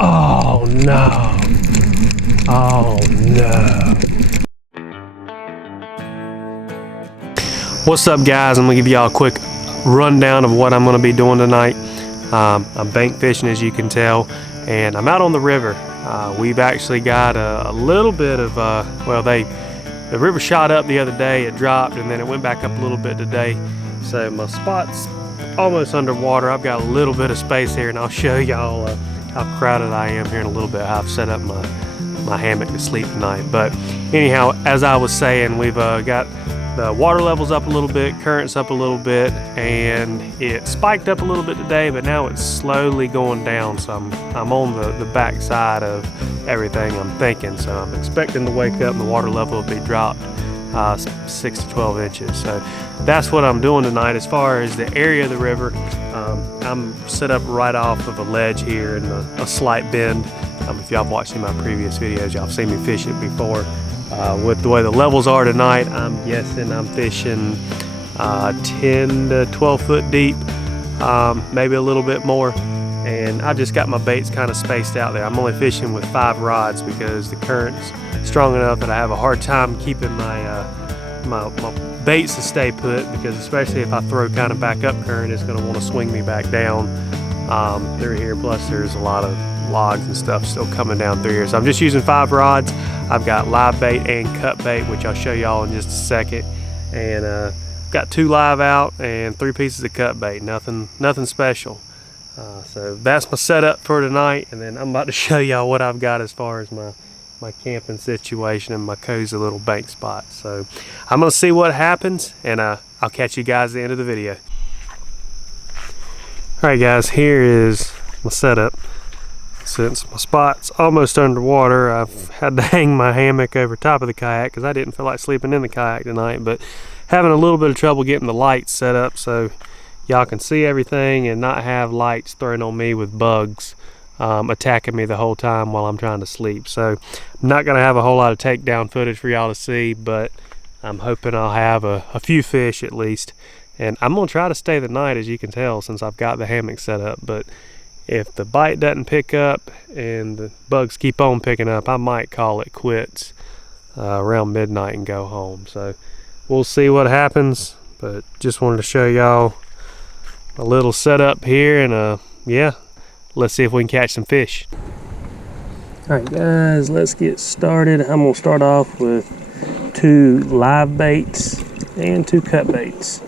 Oh no. Oh no. What's up, guys? I'm gonna give y'all a quick rundown of what I'm gonna be doing tonight. I'm bank fishing, as you can tell, and I'm out on the river. We've actually got a little bit of the river shot up the other day, it dropped, and then it went back up a little bit today. So my spot's almost underwater. I've got a little bit of space here, and I'll show y'all how crowded I am here in a little bit, how I've set up my hammock to sleep tonight. But anyhow, as I was saying, we've got the water levels up a little bit, currents up a little bit, and it spiked up a little bit today, but now it's slowly going down. So I'm on the back side of everything I'm thinking. So I'm expecting to wake up and the water level will be dropped 6 to 12 inches. So that's what I'm doing tonight. As far as the area of the river, I'm set up right off of a ledge here in a slight bend. If y'all have watched my previous videos, y'all have seen me fish it before. With the way the levels are tonight, I'm guessing I'm fishing 10 to 12 foot deep, maybe a little bit more. And I just got my baits kind of spaced out there. I'm only fishing with 5 rods because the current's strong enough that I have a hard time keeping my baits to stay put, because especially if I throw kind of back up current, it's going to want to swing me back down through here. Plus there's a lot of logs and stuff still coming down through here. So I'm just using 5 rods. I've got live bait and cut bait, which I'll show y'all in just a second. And got 2 live out and 3 pieces of cut bait. Nothing special. So that's my setup for tonight, and then I'm about to show y'all what I've got as far as my camping situation and my cozy little bank spot. So I'm gonna see what happens, and I'll catch you guys at the end of the video. Alright guys, here is my setup. Since my spot's almost underwater, I've had to hang my hammock over top of the kayak because I didn't feel like sleeping in the kayak tonight, but having a little bit of trouble getting the lights set up so y'all can see everything and not have lights thrown on me with bugs attacking me the whole time while I'm trying to sleep. So I'm not going to have a whole lot of takedown footage for y'all to see, but I'm hoping I'll have a few fish at least. And I'm going to try to stay the night, as you can tell, since I've got the hammock set up. But if the bite doesn't pick up and the bugs keep on picking up, I might call it quits around midnight and go home. So we'll see what happens, but just wanted to show y'all a little setup here, and yeah, let's see if we can catch some fish. Alright guys, let's get started. I'm going to start off with 2 live baits and 2 cut baits.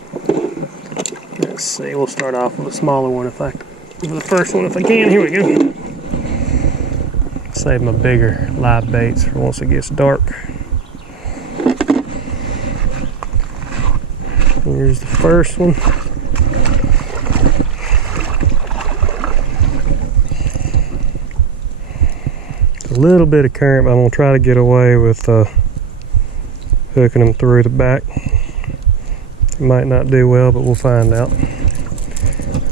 Let's see, we'll start off with a smaller one the first one if I can. Here we go. Save my bigger live baits for once it gets dark. Here's the first one. A little bit of current, but I'm going to try to get away with hooking them through the back. It might not do well, but we'll find out.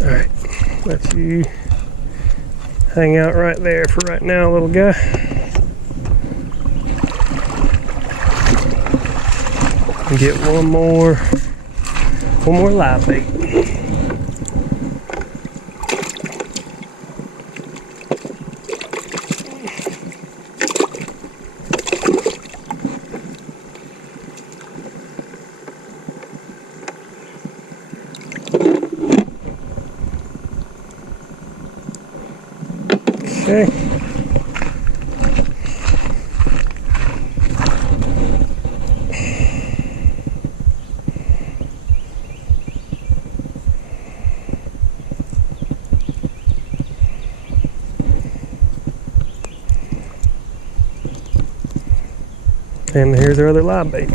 Alright, let you hang out right there for right now, little guy. And get one more live bait. Okay. And here's our other live bait.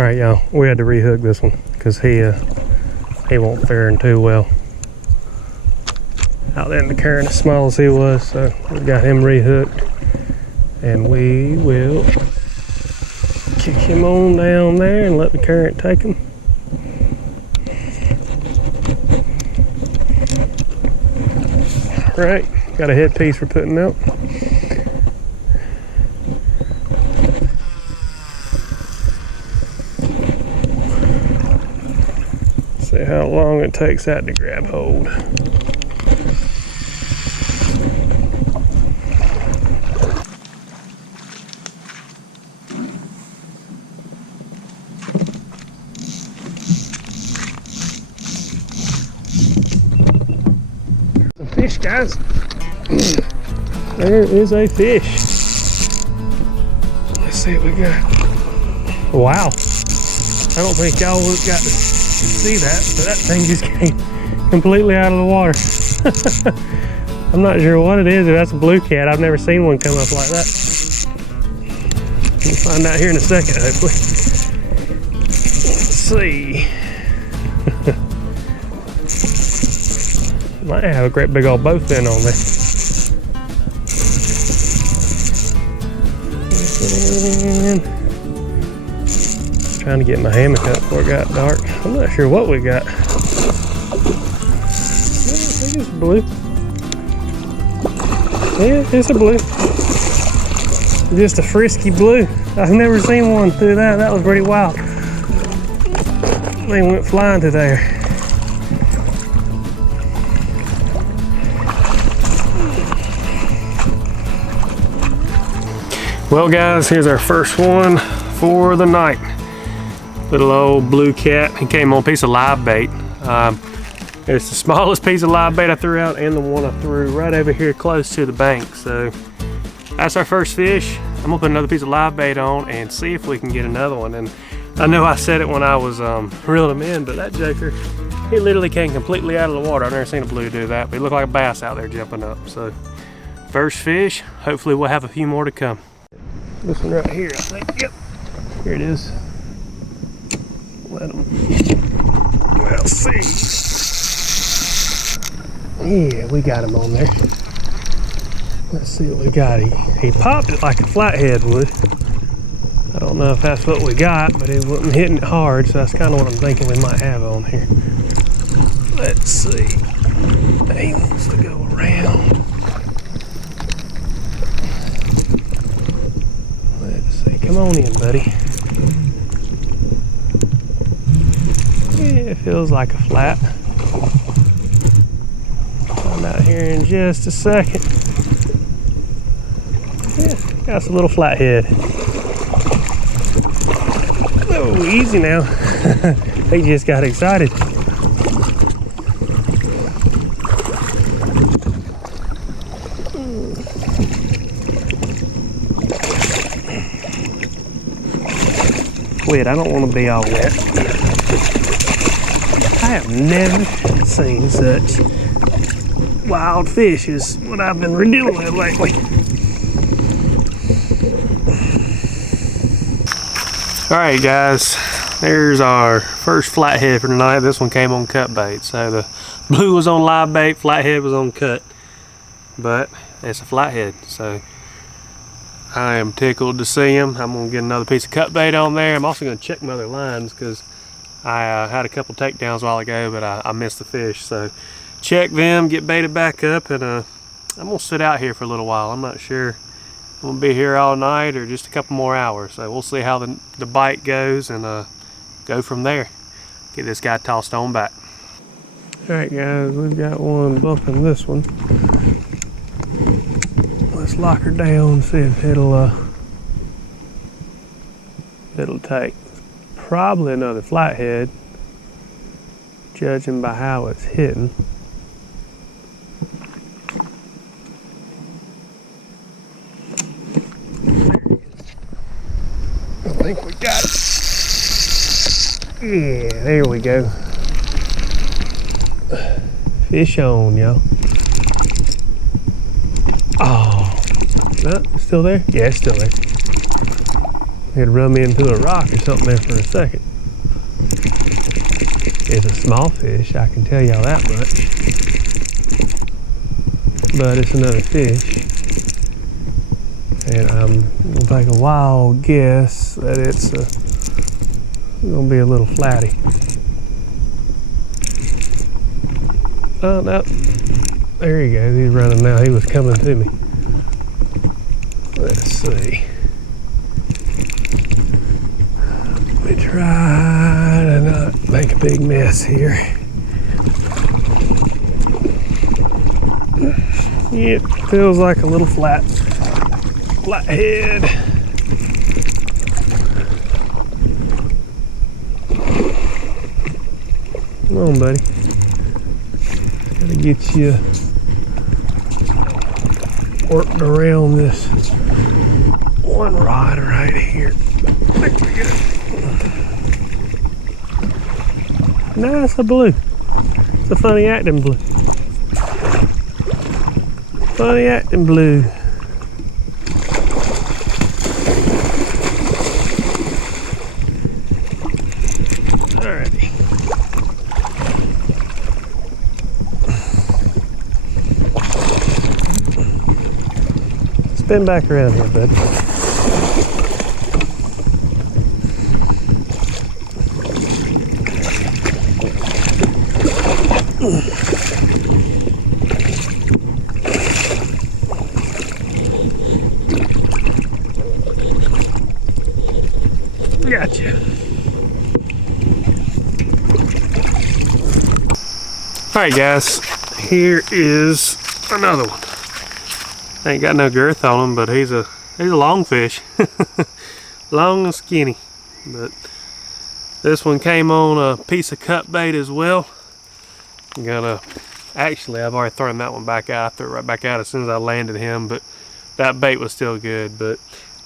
All right, y'all, we had to rehook this one because he won't faring too well. out there in the current as small as he was, so we got him rehooked, and we will kick him on down there and let the current take him. Right, got a headpiece for putting out. See how long it takes that to grab hold. Some fish, guys. There is a fish. Let's see what we got. Wow. I don't think y'all got to see that, but that thing just came completely out of the water. I'm not sure what it is, if that's a blue cat. I've never seen one come up like that. We'll find out here in a second, hopefully. Let's see. Might have a great big old bowfin on there. And trying to get my hammock up before it got dark. I'm not sure what we got. I think it's blue. Yeah, it's a blue. Just a frisky blue. I've never seen one do that. That was pretty wild. They went flying to there. Well, guys, here's our first one for the night. Little old blue cat. He came on a piece of live bait. It's the smallest piece of live bait I threw out, and the one I threw right over here close to the bank. So that's our first fish. I'm gonna put another piece of live bait on and see if we can get another one. And I know I said it when I was reeling him in, but that joker, he literally came completely out of the water. I've never seen a blue do that, but he looked like a bass out there jumping up. So first fish. Hopefully we'll have a few more to come. This one right here, I think. Yep, here it is. Let him. We'll see. Yeah, we got him on there. Let's see what we got. He popped it like a flathead would. I don't know if that's what we got, but it wasn't hitting it hard, so that's kind of what I'm thinking we might have on here. Let's see. He wants to go around. Come on in, buddy. Yeah, it feels like a flat. Find out here in just a second. Yeah, got us a little flathead. Oh, easy now. They just got excited. Quit, I don't want to be all wet. I have never seen such wild fish as what I've been dealing with lately. Alright guys, there's our first flathead for tonight. This one came on cut bait. So the blue was on live bait, flathead was on cut. But it's a flathead, so I am tickled to see him. I'm going to get another piece of cut bait on there. I'm also going to check my other lines because I had a couple takedowns a while ago, but I missed the fish. So check them, get baited back up, and I'm going to sit out here for a little while. I'm not sure I'm going to be here all night or just a couple more hours. So we'll see how the bite goes and go from there. Get this guy tossed on back. Alright guys, we've got one bumping this one. Let's lock her down and see if it'll take. Probably another flathead, judging by how it's hitting. I think we got it. Yeah, there we go. Fish on, y'all. Oh, no, still there? Yeah, it's still there. It run me into a rock or something there for a second. It's a small fish, I can tell y'all that much. but it's another fish. And I'm gonna take a wild guess that it's gonna be a little flatty. Oh no, there he goes, he's running now. He was coming to me. Let's see. Let me try to not make a big mess here. It feels like a little flathead. Come on, buddy. Gotta get you worked around this one rod right here. There we go. Nice, a blue. It's a funny acting blue. Funny acting blue. Alrighty. Spin back around here, bud. Gotcha. Alright guys, here is another one. Ain't got no girth on him, but he's a long fish. Long and skinny. But this one came on a piece of cut bait as well. I'm gonna actually, I've already thrown that one back out. I threw it right back out as soon as I landed him, but that bait was still good. But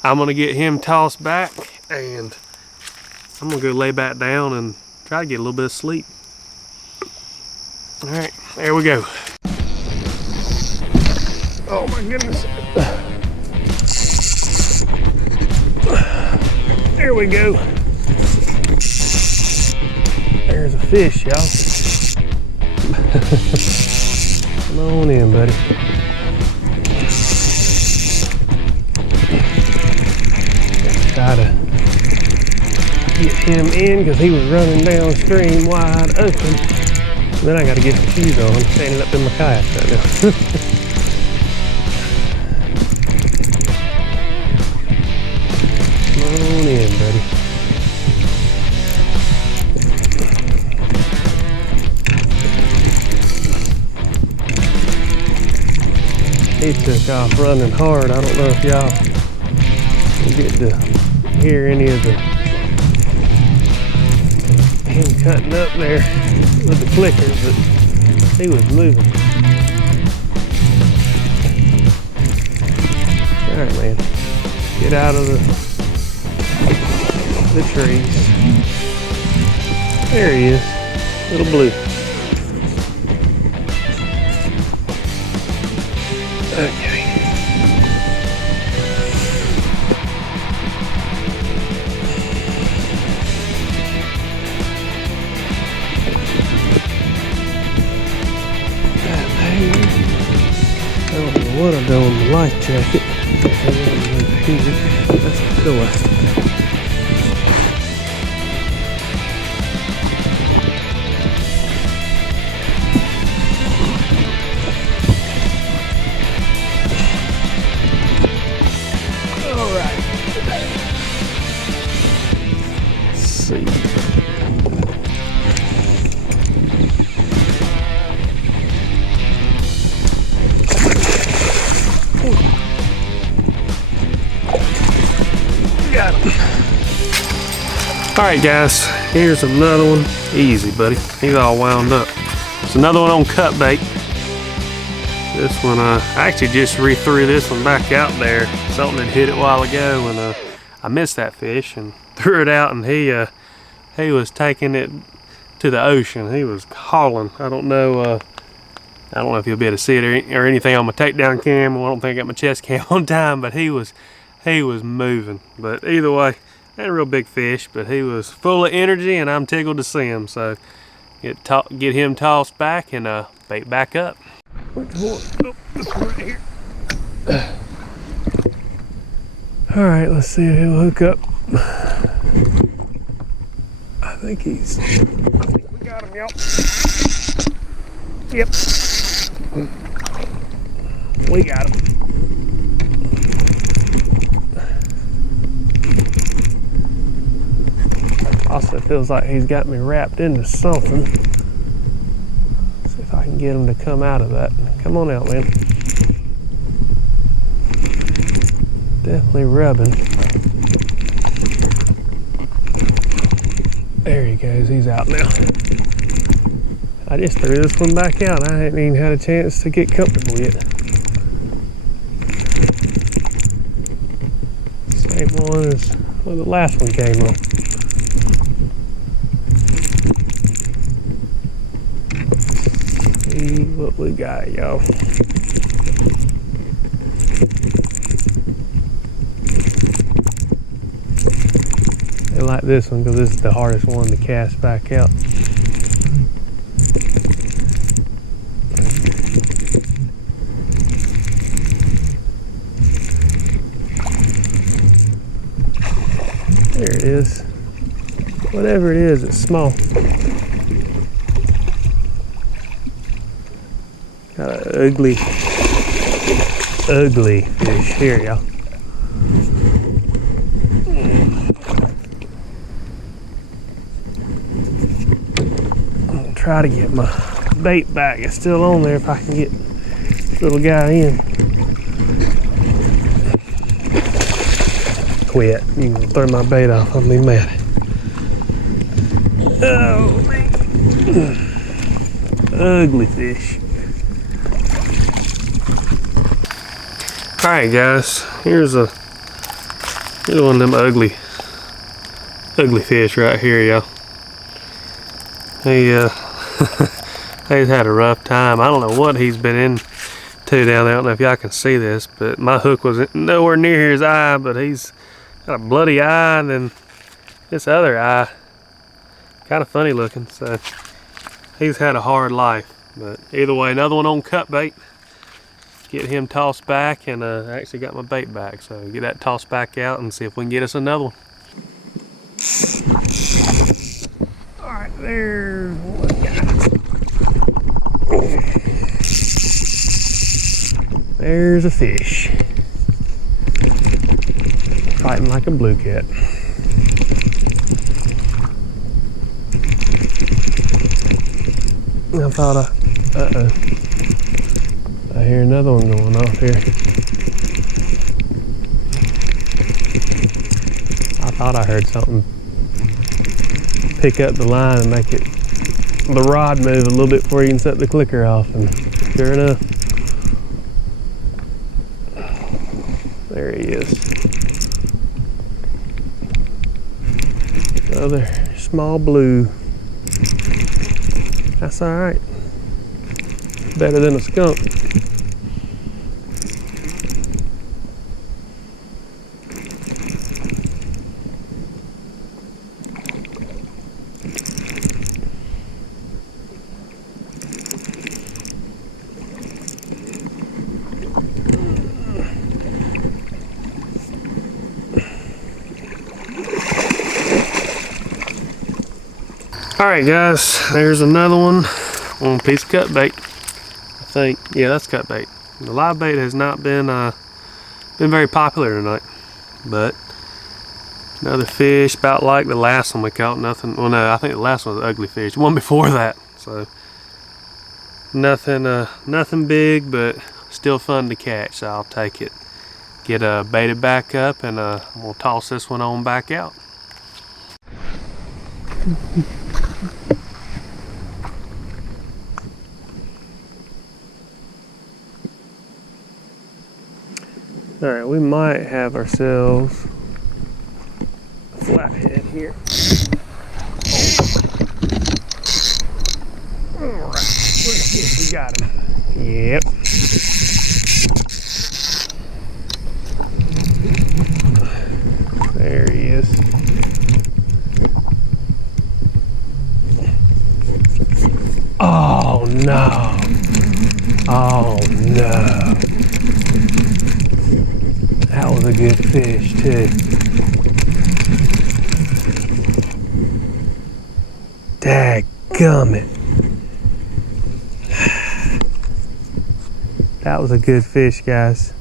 I'm gonna get him tossed back and I'm gonna go lay back down and try to get a little bit of sleep. Alright, there we go. Oh my goodness. There we go. There's a fish, y'all. Come on in, buddy. Try to get him in because he was running downstream wide open. Then I got to get some shoes on. I'm standing up in my kayak right now. Come on in, buddy. He took off running hard. I don't know if y'all will get to hear any of him cutting up there with the clicker, but he was moving. Alright, man. Get out of the trees. There he is. Little blue. Okay. I don't know what I've done with the life jacket. That's a door. Alright. Let's see. Got him. Alright guys, here's another one. Easy, buddy. He's all wound up. It's another one on cut bait. This one, I actually just re-threw this one back out there. Something had hit it a while ago, and I missed that fish and threw it out, and he was taking it to the ocean. He was hauling. I don't know if you'll be able to see it or anything on my takedown cam. I don't think I got my chest cam on time, but he was moving. But either way, not a real big fish, but he was full of energy, and I'm tickled to see him. So get him tossed back and bait back up. Oh. This one right here. All right, let's see if he'll hook up. I think we got him, y'all. Yep. We got him. Also feels like he's got me wrapped into something. See if I can get him to come out of that. Come on out, man. Definitely rubbing. There he goes, he's out now. I just threw this one back out. I hadn't even had a chance to get comfortable yet. Same one as where the last one came on. See what we got, y'all. I like this one because this is the hardest one to cast back out. There it is. Whatever it is, it's small. Got an ugly fish. Here, y'all. Try to get my bait back. It's still on there if I can get this little guy in. Quit. You can throw my bait off. I'll be mad. Oh, man. Ugly fish. Alright, guys. Here's one of them ugly fish right here, y'all. He's had a rough time. I don't know what he's been into down there. I don't know if y'all can see this, but my hook was nowhere near his eye, but he's got a bloody eye, and then this other eye, kind of funny looking. So he's had a hard life. But either way, another one on cut bait. Get him tossed back, and I actually got my bait back. So get that tossed back out and see if we can get us another one. All right, there's one guy. There's a fish. Fighting like a blue cat. I thought I hear another one going off here. I thought I heard something pick up the line and make the rod move a little bit before you can set the clicker off, and sure enough, there he is. Another small blue. That's all right. Better than a skunk. Alright guys, there's another one on a piece of cut bait. I think, yeah, that's cut bait. The live bait has not been very popular tonight, but another fish about like the last one we caught. Nothing, well no, I think the last one was an ugly fish. The one before that, so nothing big, but still fun to catch, so I'll take it. Get baited back up, and we'll toss this one on back out. Alright, we might have ourselves a flathead here. Alright, let's see if we got him. Yep. There he is. Oh no. Oh no. That was a good fish too. Dadgummit. That was a good fish, guys.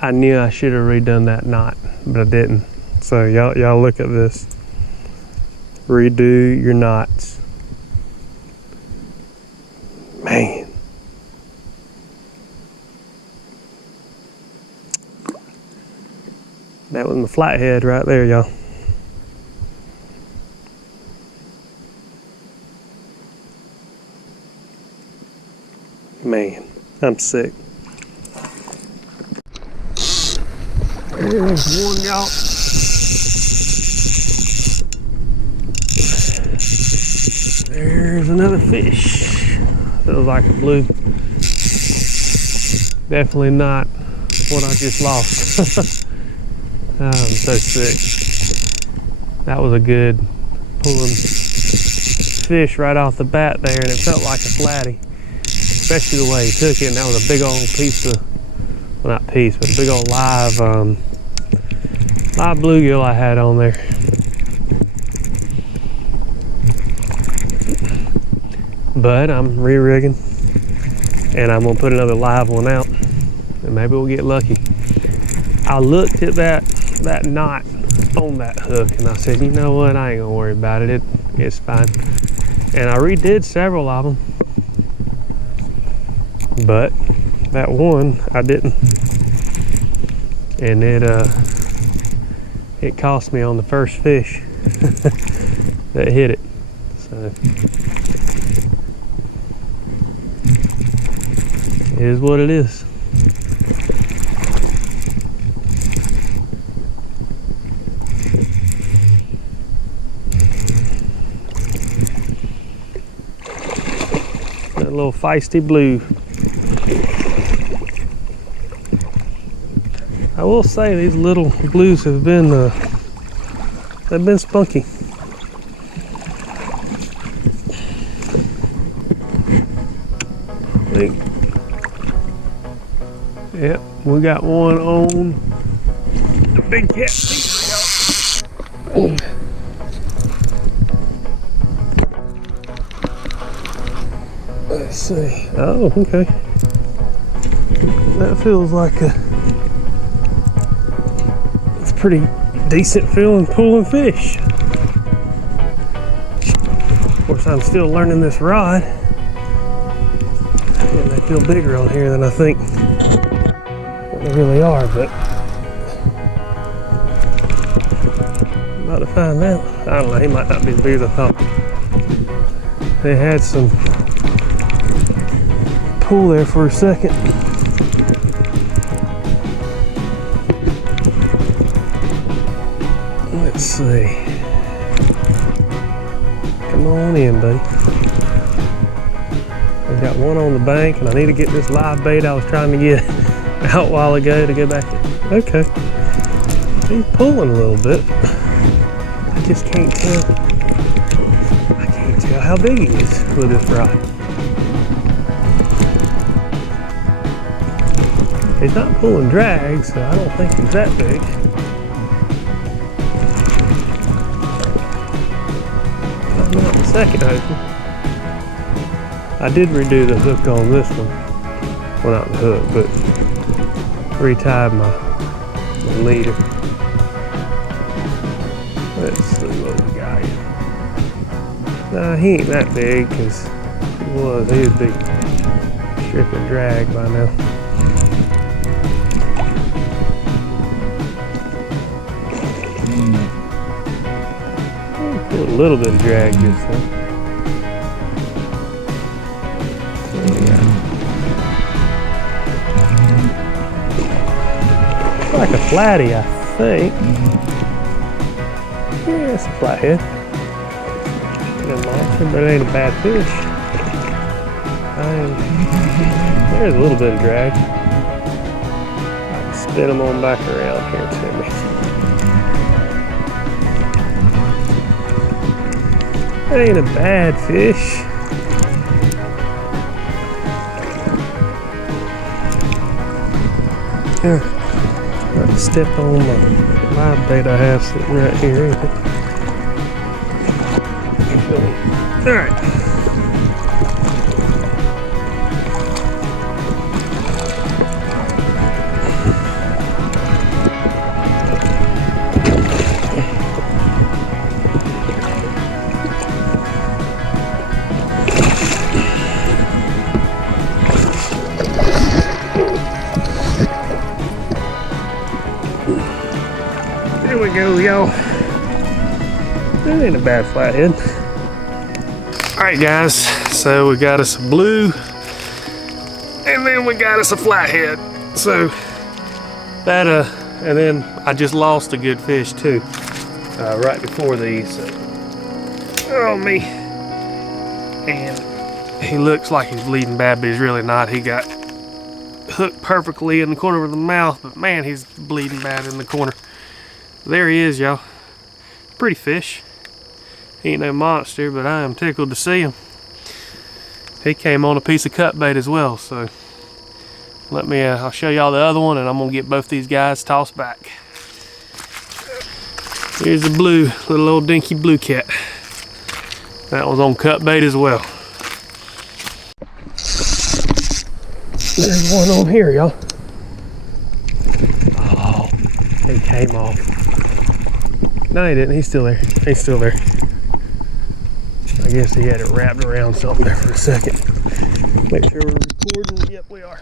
I knew I should have redone that knot, but I didn't. So y'all look at this. Redo your knots. Man. That was my flathead right there, y'all. Man, I'm sick. There's one, y'all. There's another fish. Feels like a blue. Definitely not what I just lost. I'm so sick. That was a good pulling fish right off the bat there, and it felt like a flatty. Especially the way he took it, and that was a big old piece of, well, not piece, but a big old live bluegill I had on there. But I'm re-rigging, and I'm gonna put another live one out, and maybe we'll get lucky. I looked at that knot on that hook, and I said, you know what, I ain't gonna worry about it. It's fine. And I redid several of them, but that one I didn't, and it cost me on the first fish that hit it. So it is what it is. That little feisty blue. I will say these little blues have been they've been spunky. Yep, we got one on the big catfish. Let's see. Oh, okay. That feels like it's pretty decent feeling pulling fish. Of course, I'm still learning this rod, and they feel bigger on here than I think they really are, but I'm about to find out. I don't know, he might not be as big as I thought. They had some pull there for a second. Let's see. Come on in, buddy. I've got one on the bank, and I need to get this live bait I was trying to get out a while ago to go back to. Okay. He's pulling a little bit. I just can't tell. I can't tell how big he is with this rod. He's not pulling drag, so I don't think he's that big. Not the second open. I did redo the hook on this one. Well, not the hook, but retied my leader. Let's see what we got here. Nah, he ain't that big, because he would be stripping drag by now. A little bit of drag this one. It's like a flatty, I think. Yeah, it's a flathead. But it ain't a bad fish. There's a little bit of drag. I'll spin them on back around here to me. That ain't a bad fish. Here, let's step on the live bait I have sitting right here. All right. There we go, y'all. That ain't a bad flathead. All right, guys. So we got us a blue, and then we got us a flathead. So that and then I just lost a good fish too, right before these. So, oh me. And he looks like he's bleeding bad, but he's really not. He got hooked perfectly in the corner of the mouth, but man, he's bleeding bad in the corner. There he is, y'all. Pretty fish. He ain't no monster, but I am tickled to see him. He came on a piece of cut bait as well, so let me, I'll show y'all the other one, and I'm gonna get both these guys tossed back. Here's the blue, little old dinky blue cat. That one's on cut bait as well. There's one on here, y'all. Oh, he came off. No, he didn't. He's still there. He's still there. I guess he had it wrapped around something there for a second. Make sure we're recording. Yep, we are.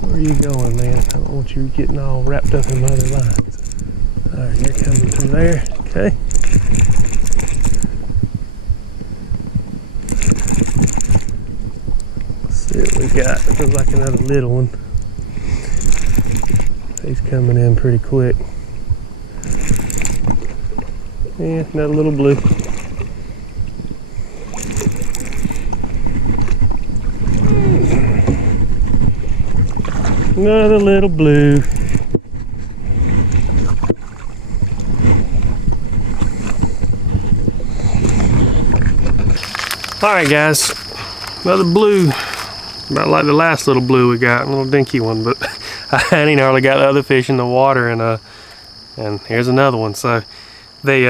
Where are you going, man? I don't want you getting all wrapped up in my other lines. All right, you're coming through there. Okay. Let's see what we got. It looks like another little one. He's coming in pretty quick. Yeah, another little blue. Another little blue. Alright guys, another blue. About like the last little blue we got, a little dinky one, but I ain't hardly got the other fish in the water, and here's another one. So they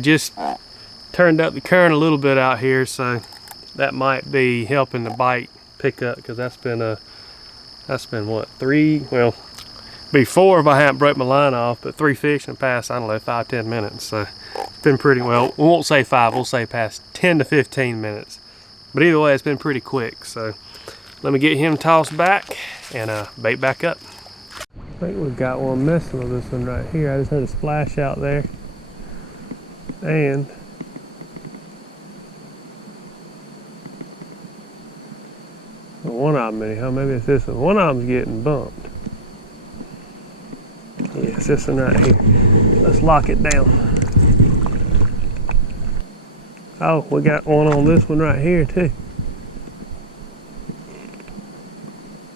just turned up the current a little bit out here, so that might be helping the bite pick up, because that's been what, be 4 if I haven't broke my line off, but 3 fish in the past, I don't know, 5-10 minutes. So it's been pretty well. We won't say 5, we'll say past 10 to 15 minutes. But either way, it's been pretty quick. So let me get him tossed back and bait back up. I think we've got one messing with this one right here. I just heard a splash out there. And one of them, anyhow, maybe it's this one. One of them's getting bumped. Yeah, it's this one right here. Let's lock it down. Oh, we got one on this one right here too.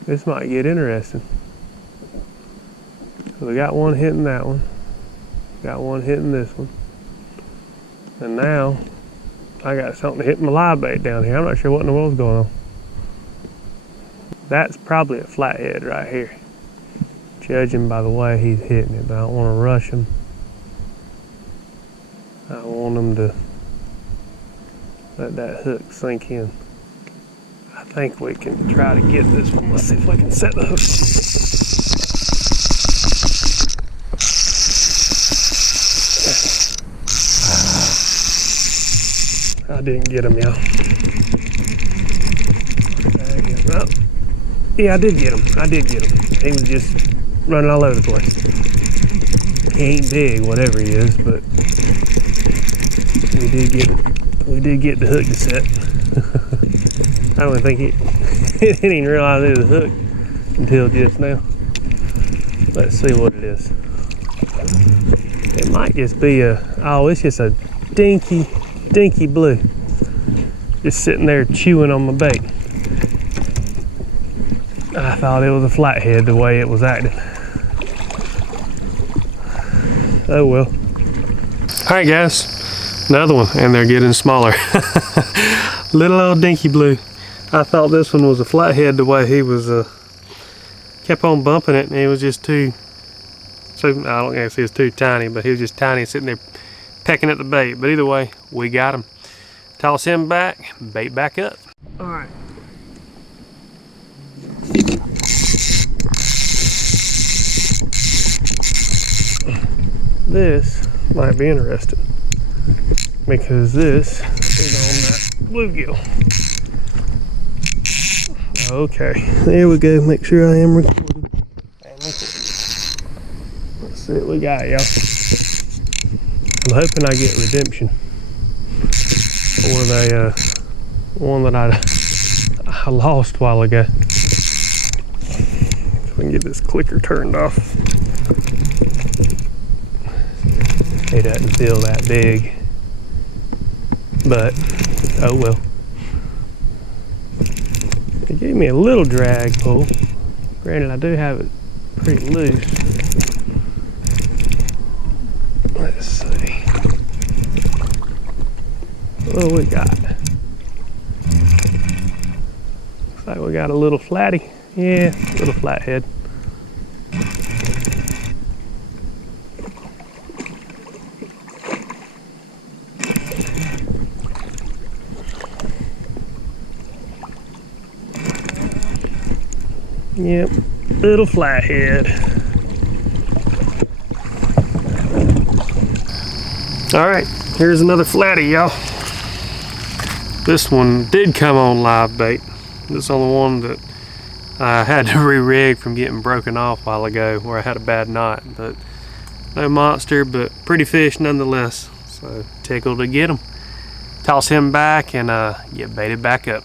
This might get interesting. So we got one hitting that one. Got one hitting this one. And now I got something hitting my live bait down here. I'm not sure what in the world's going on. That's probably a flathead right here, judging by the way he's hitting it, but I don't want to rush him. I want him to let that hook sink in. I think we can try to get this one. Let's see if we can set the hook. I didn't get him, y'all. Oh. Yeah, I did get him. I did get him. He was just running all over the place. He ain't big, whatever he is, but we did get the hook to set. I don't think he didn't even realize it was a hook until just now. Let's see what it is. It might just be it's just a dinky blue. Just sitting there chewing on my bait. I thought it was a flathead the way it was acting. oh well. All right, guys. Another one, and they're getting smaller. Little old dinky blue. I thought this one was a flathead the way he was kept on bumping it, and he was just too, I don't guess he was too tiny, but he was just tiny sitting there pecking at the bait. But either way, we got him. Toss him back, bait back up. All right. This might be interesting because this is on that bluegill. Okay, there we go. Make sure I am recording. Let's see what we got, y'all. I'm hoping I get redemption for the one that I lost a while ago. If we can get this clicker turned off. It doesn't feel that big, but oh well. It gave me a little drag pull. Granted, I do have it pretty loose. Let's see. What do we got? Looks like we got a little flatty. Yeah, little flathead. Yep, little flathead. All right, here's another flatty, y'all. This one did come on live bait. This is on the one that I had to re-rig from getting broken off a while ago where I had a bad knot. But no monster, but pretty fish nonetheless. So tickled to get him. Toss him back and get baited back up.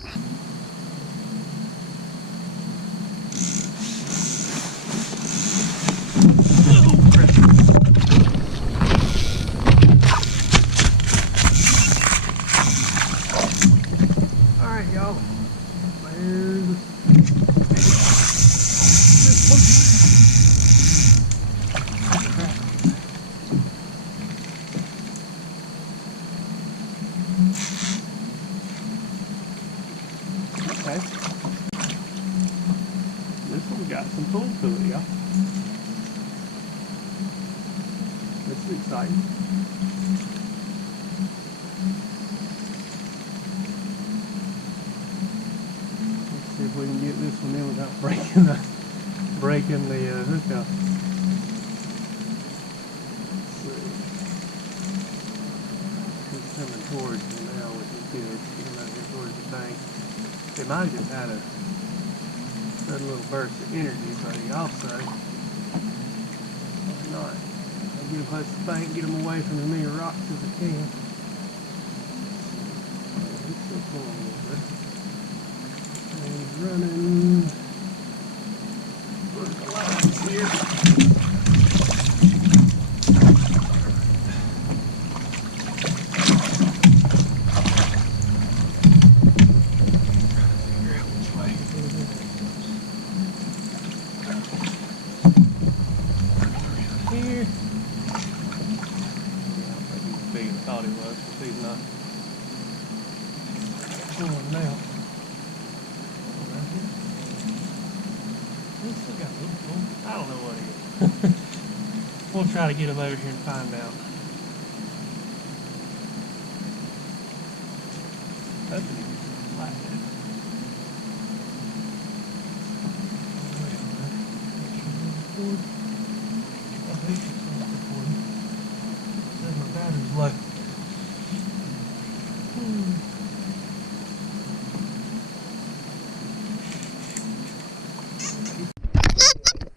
Okay. This one got some pull to it, y'all. This is exciting. Let's see if we can get this one in without breaking the hookup. Let's see. He's coming towards me now, which is good. Getting out here towards the bank. They might have just had a sudden little burst of energy, but he also probably not. I'll get him close to the bank, get him away from as many rocks as I can. He's still pulling a little bit. And he's running the lines here. Here. Yeah, I think he's as big as I thought he was, but he's not pulling now. He's still got a little pull. I don't know what he is. We'll try to get him over here and find out. Hopefully he's flathead. Says my battery's low.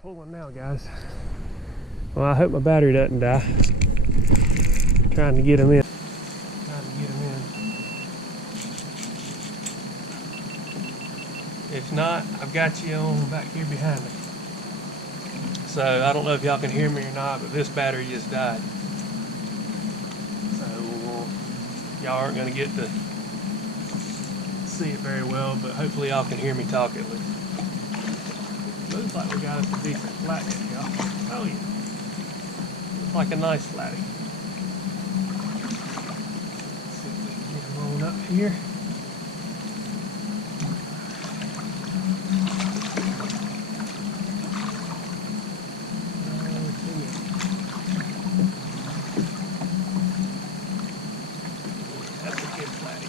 Pulling now, guys. Well, I hope my battery doesn't die. Trying to get him in. If not, I've got you on back here behind me. So I don't know if y'all can hear me or not, but this battery just died. So y'all aren't going to get to see it very well, but hopefully y'all can hear me talk at least. Looks like we got us a decent flathead, y'all. Oh yeah. like a nice flatty. Let's see if we can get him on up here. That's a good flatty.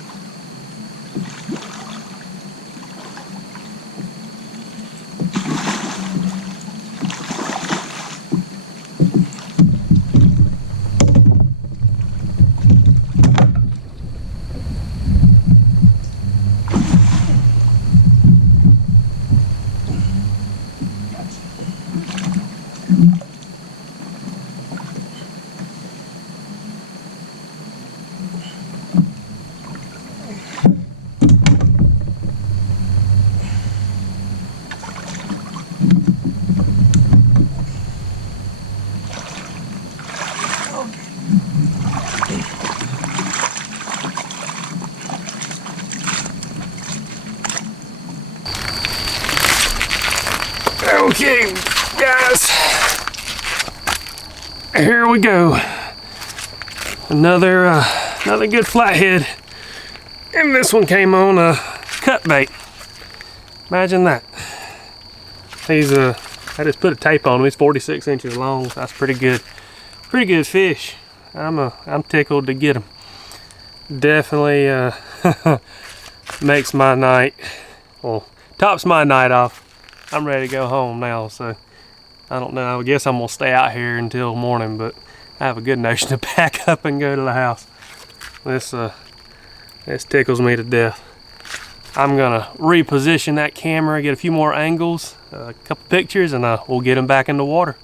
Okay, guys, here we go. Another good flathead, and this one came on a cut bait. Imagine that. He's I just put a tape on him. He's 46 inches long. That's pretty good fish. I'm tickled to get him. Definitely makes my night. Well, tops my night off. I'm ready to go home now, so I don't know. I guess I'm gonna stay out here until morning, but I have a good notion to pack up and go to the house. This tickles me to death. I'm gonna reposition that camera, get a few more angles, a couple pictures, and we'll get them back in the water.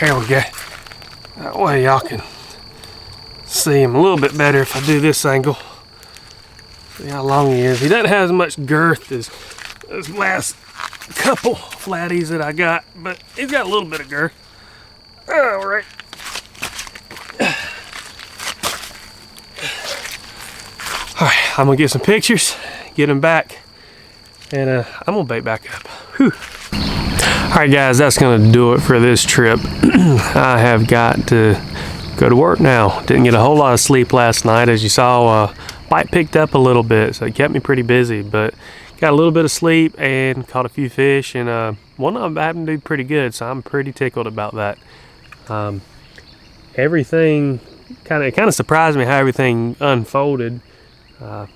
Here we go. That way y'all can see him a little bit better if I do this angle. See how long he is. He doesn't have as much girth as last couple flatties that I got, but he's got a little bit of girth. All right. All right, I'm gonna get some pictures, get him back, and I'm gonna bait back up. Whew. All right, guys, that's gonna do it for this trip. I have got to go to work now. Didn't get a whole lot of sleep last night. As you saw, bite picked up a little bit, so it kept me pretty busy, but got a little bit of sleep and caught a few fish, and one of them happened to do pretty good, so I'm pretty tickled about that. Everything kind of surprised me how everything unfolded.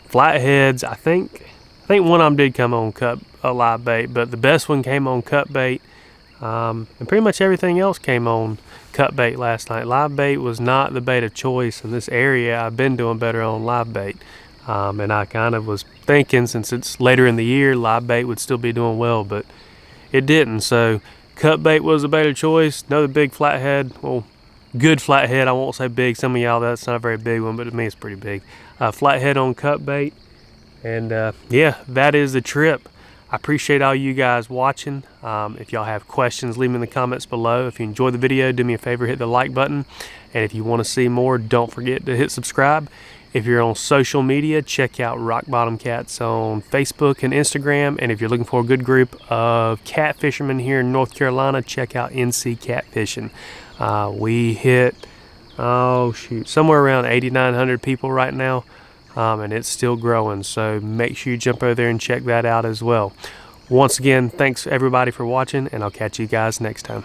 Flatheads, I think one of them did come on cut a live bait, but the best one came on cut bait, and pretty much everything else came on cut bait last night. Live bait was not the bait of choice in this area. I've been doing better on live bait. And I kind of was thinking, since it's later in the year, live bait would still be doing well, but it didn't. So cut bait was a better choice. Another big flathead, well, good flathead. I won't say big. Some of y'all, that's not a very big one, but to me it's pretty big. Flathead on cut bait, and yeah, that is the trip. I appreciate all you guys watching. If y'all have questions, leave them in the comments below. If you enjoyed the video, do me a favor, hit the like button, and if you want to see more, don't forget to hit subscribe. If you're on social media, check out Rock Bottom Cats on Facebook and Instagram. And if you're looking for a good group of cat fishermen here in North Carolina, check out NC Catfishing. We hit, somewhere around 8,900 people right now, and it's still growing. So make sure you jump over there and check that out as well. Once again, thanks everybody for watching, and I'll catch you guys next time.